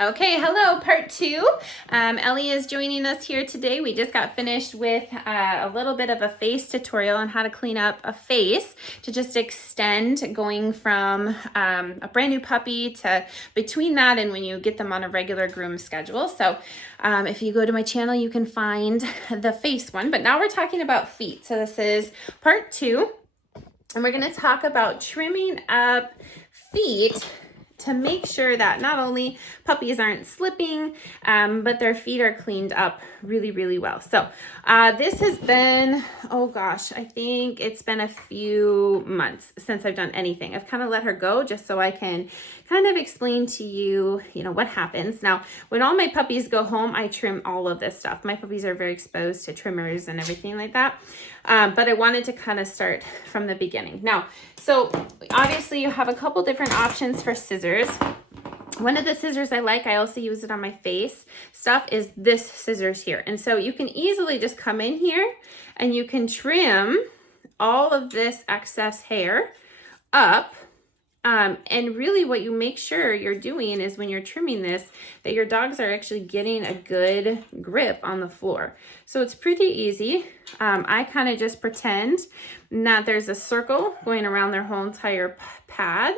Okay, hello, part two. Ellie is joining us here today. We just got finished with a little bit of a face tutorial on how to clean up a face to just extend going from a brand new puppy to between that and when you get them on a regular groom schedule. So if you go to my channel, you can find the face one, but now we're talking about feet. So this is part two, and we're going to talk about trimming up feet to make sure that not only puppies aren't slipping, but their feet are cleaned up really, really well. So this has been, oh gosh, I think it's been a few months since I've done anything. I've kind of let her go just so I can kind of explain to you, what happens. Now, when all my puppies go home, I trim all of this stuff. My puppies are very exposed to trimmers and everything like that. But I wanted to kind of start from the beginning. Now, so obviously you have a couple different options for scissors. One of the scissors I like, I also use it on my face stuff, is this scissors here. And so you can easily just come in here and you can trim all of this excess hair up. And really what you make sure you're doing is when you're trimming this, that your dogs are actually getting a good grip on the floor. So it's pretty easy. I kind of just pretend that there's a circle going around their whole entire pad.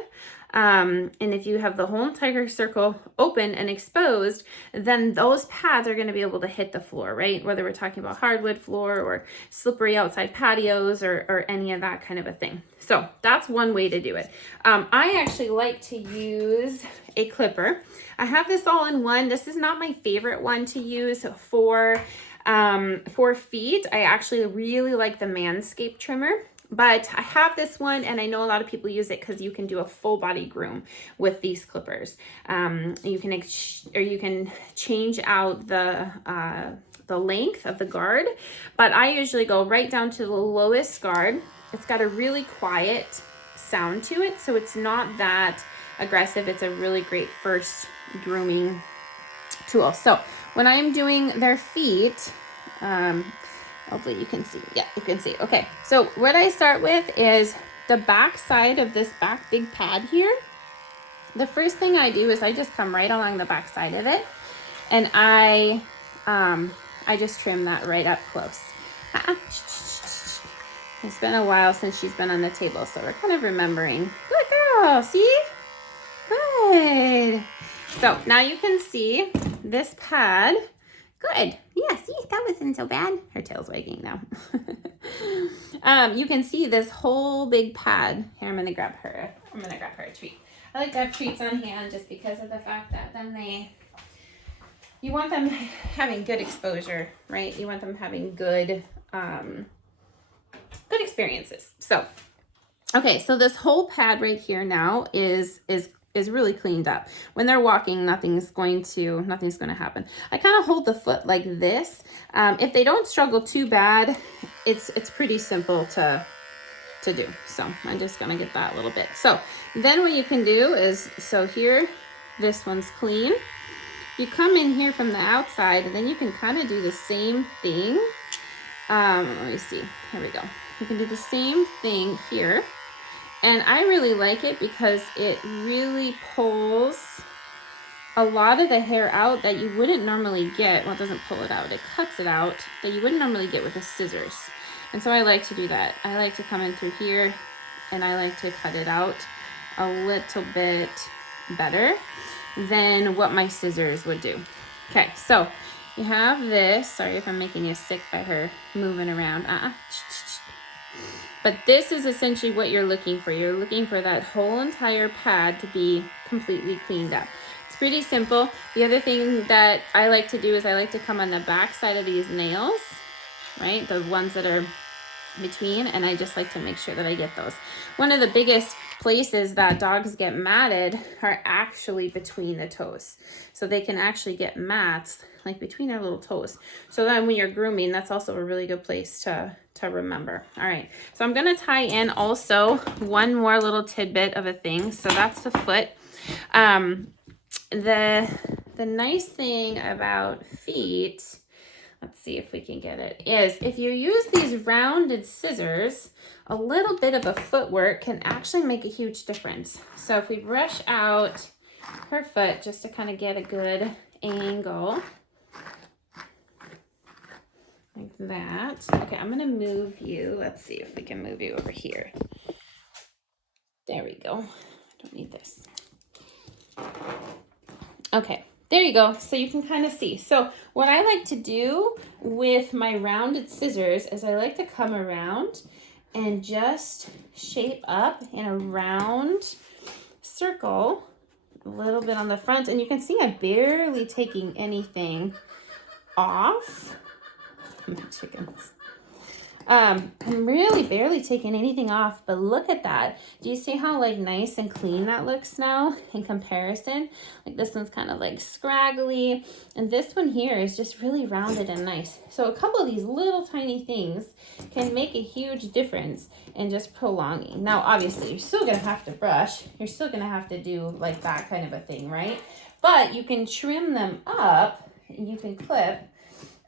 And if you have the whole entire circle open and exposed, then those pads are going to be able to hit the floor, right? Whether we're talking about hardwood floor or slippery outside patios or any of that kind of a thing. So that's one way to do it. I actually like to use a clipper. I have this all in one. This is not my favorite one to use for feet. I actually really like the Manscaped trimmer. But I have this one, and I know a lot of people use it because you can do a full body groom with these clippers. You can change out the length of the guard, but I usually go right down to the lowest guard. It's got a really quiet sound to it, so it's not that aggressive. It's a really great first grooming tool. So when I'm doing their feet, hopefully you can see. Yeah, you can see. Okay, so what I start with is the back side of this big pad here. The first thing I do is I just come right along the back side of it, and I just trim that right up close. It's been a while since she's been on the table, so we're kind of remembering. Good girl, see? Good. So now you can see this pad. Good. Yeah, see, that wasn't so bad. Her tail's wagging now. You can see this whole big pad. Here, I'm gonna grab her a treat. I like to have treats on hand just because of the fact that then you want them having good exposure, right? You want them having good experiences. So, okay, so this whole pad right here now is really cleaned up. When they're walking, nothing's going to happen. I kind of hold the foot like this. If they don't struggle too bad, it's pretty simple to do. So I'm just gonna get that a little bit. So then what you can do is, so here, this one's clean. You come in here from the outside, and then you can kind of do the same thing. Let me see, here we go. You can do the same thing here. And I really like it because it really pulls a lot of the hair out that you wouldn't normally get. Well, it doesn't pull it out. It cuts it out that you wouldn't normally get with the scissors. And so I like to do that. I like to come in through here, and I like to cut it out a little bit better than what my scissors would do. Okay, so you have this. Sorry if I'm making you sick by her moving around. But this is essentially what you're looking for. You're looking for that whole entire pad to be completely cleaned up. It's pretty simple. The other thing that I like to do is I like to come on the back side of these nails, right? The ones that are between, and I just like to make sure that I get those. One of the biggest places that dogs get matted are actually between the toes. So they can actually get mats like between their little toes. So then when you're grooming, that's also a really good place to remember. All right, so I'm gonna tie in also one more little tidbit of a thing. So that's the foot. The nice thing about feet, let's see if we can get it, is if you use these rounded scissors, a little bit of a footwork can actually make a huge difference. So if we brush out her foot just to kind of get a good angle. Like that. Okay, I'm gonna move you. Let's see if we can move you over here. There we go. I don't need this. Okay, there you go. So you can kind of see. So what I like to do with my rounded scissors is I like to come around and just shape up in a round circle, a little bit on the front. And you can see I'm barely taking anything off. My chickens. I'm really barely taking anything off, but look at that. Do you see how like nice and clean that looks now in comparison? Like this one's kind of like scraggly, and this one here is just really rounded and nice. So a couple of these little tiny things can make a huge difference in just prolonging. Now, obviously, you're still gonna have to brush. You're still gonna have to do like that kind of a thing, right? But you can trim them up, and you can clip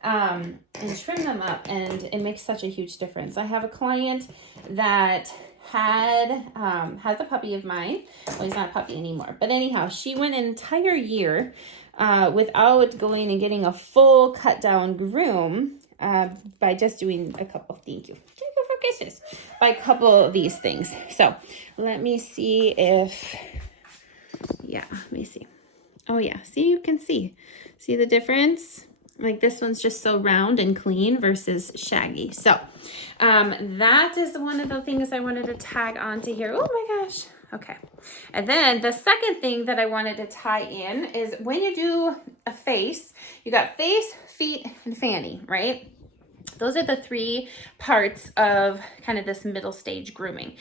and trim them up, and it makes such a huge difference. I have a client that has a puppy of mine. Well, he's not a puppy anymore, but anyhow, she went an entire year without going and getting a full cut down groom by just doing a couple. Thank you for kisses. By a couple of these things. So let me see if, yeah, let me see. Oh yeah, see, you can see the difference. Like this one's just so round and clean versus shaggy. So that is one of the things I wanted to tag onto here. Oh my gosh. Okay. And then the second thing that I wanted to tie in is when you do a face, you got face, feet, and fanny, right? Those are the three parts of kind of this middle stage grooming.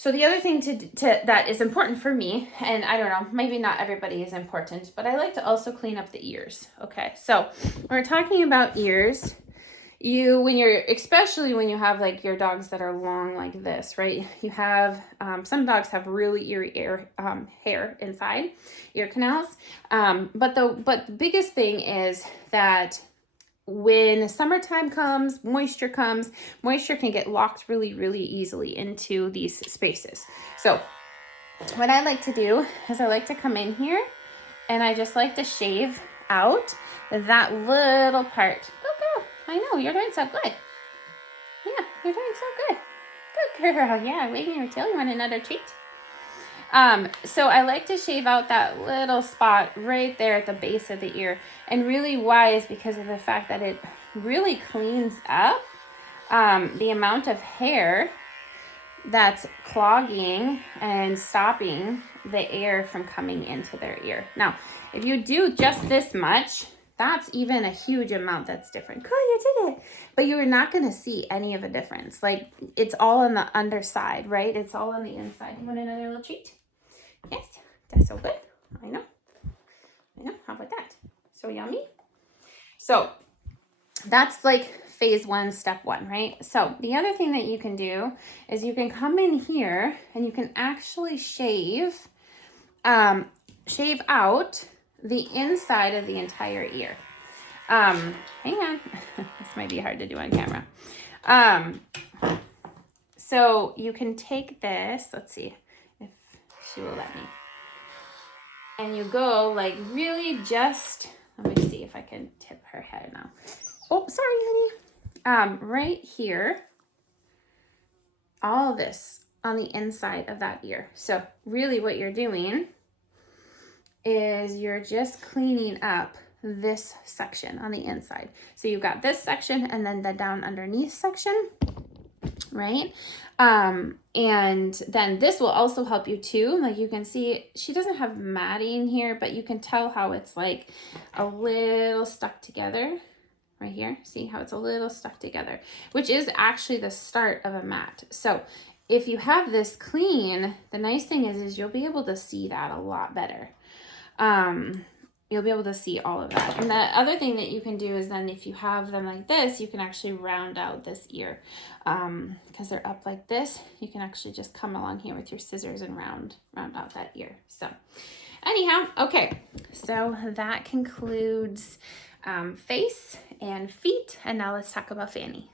So the other thing that is important for me, and I don't know, maybe not everybody is important, but I like to also clean up the ears. Okay, so when we're talking about ears, especially when you have like your dogs that are long like this, right? You have, some dogs have really eerie hair inside, ear canals. But the biggest thing is that when summertime comes, moisture can get locked really, really easily into these spaces. So what I like to do is I like to come in here and I just like to shave out that little part. Go, I know, you're doing so good. Yeah, you're doing so good. Good girl. Yeah, wagging your tail. You want another treat? So I like to shave out that little spot right there at the base of the ear. And really why is because of the fact that it really cleans up the amount of hair that's clogging and stopping the air from coming into their ear. Now, if you do just this much, that's even a huge amount that's different. Cool, you did it. But you're not going to see any of a difference. Like, it's all on the underside, right? It's all on the inside. You want another little treat? Yes, that's so good. I know. How about that? So yummy. So that's like phase 1, step 1, right? So the other thing that you can do is you can come in here and you can actually shave out the inside of the entire ear. Hang on. This might be hard to do on camera. So you can take this, let's see if she will let me. And you go like really just, let me see if I can tip her head now. Oh, sorry, honey. Right here, all of this on the inside of that ear. So really what you're doing is you're just cleaning up this section on the inside. So you've got this section and then the down underneath section, right? And then this will also help you too. Like you can see, she doesn't have matting here, but you can tell how it's like a little stuck together right here. See how it's a little stuck together, which is actually the start of a mat. So if you have this clean, the nice thing is you'll be able to see that a lot better. You'll be able to see all of that. And the other thing that you can do is then if you have them like this, you can actually round out this ear. Because they're up like this, you can actually just come along here with your scissors and round out that ear. So anyhow, okay. So that concludes face and feet. And now let's talk about fanny.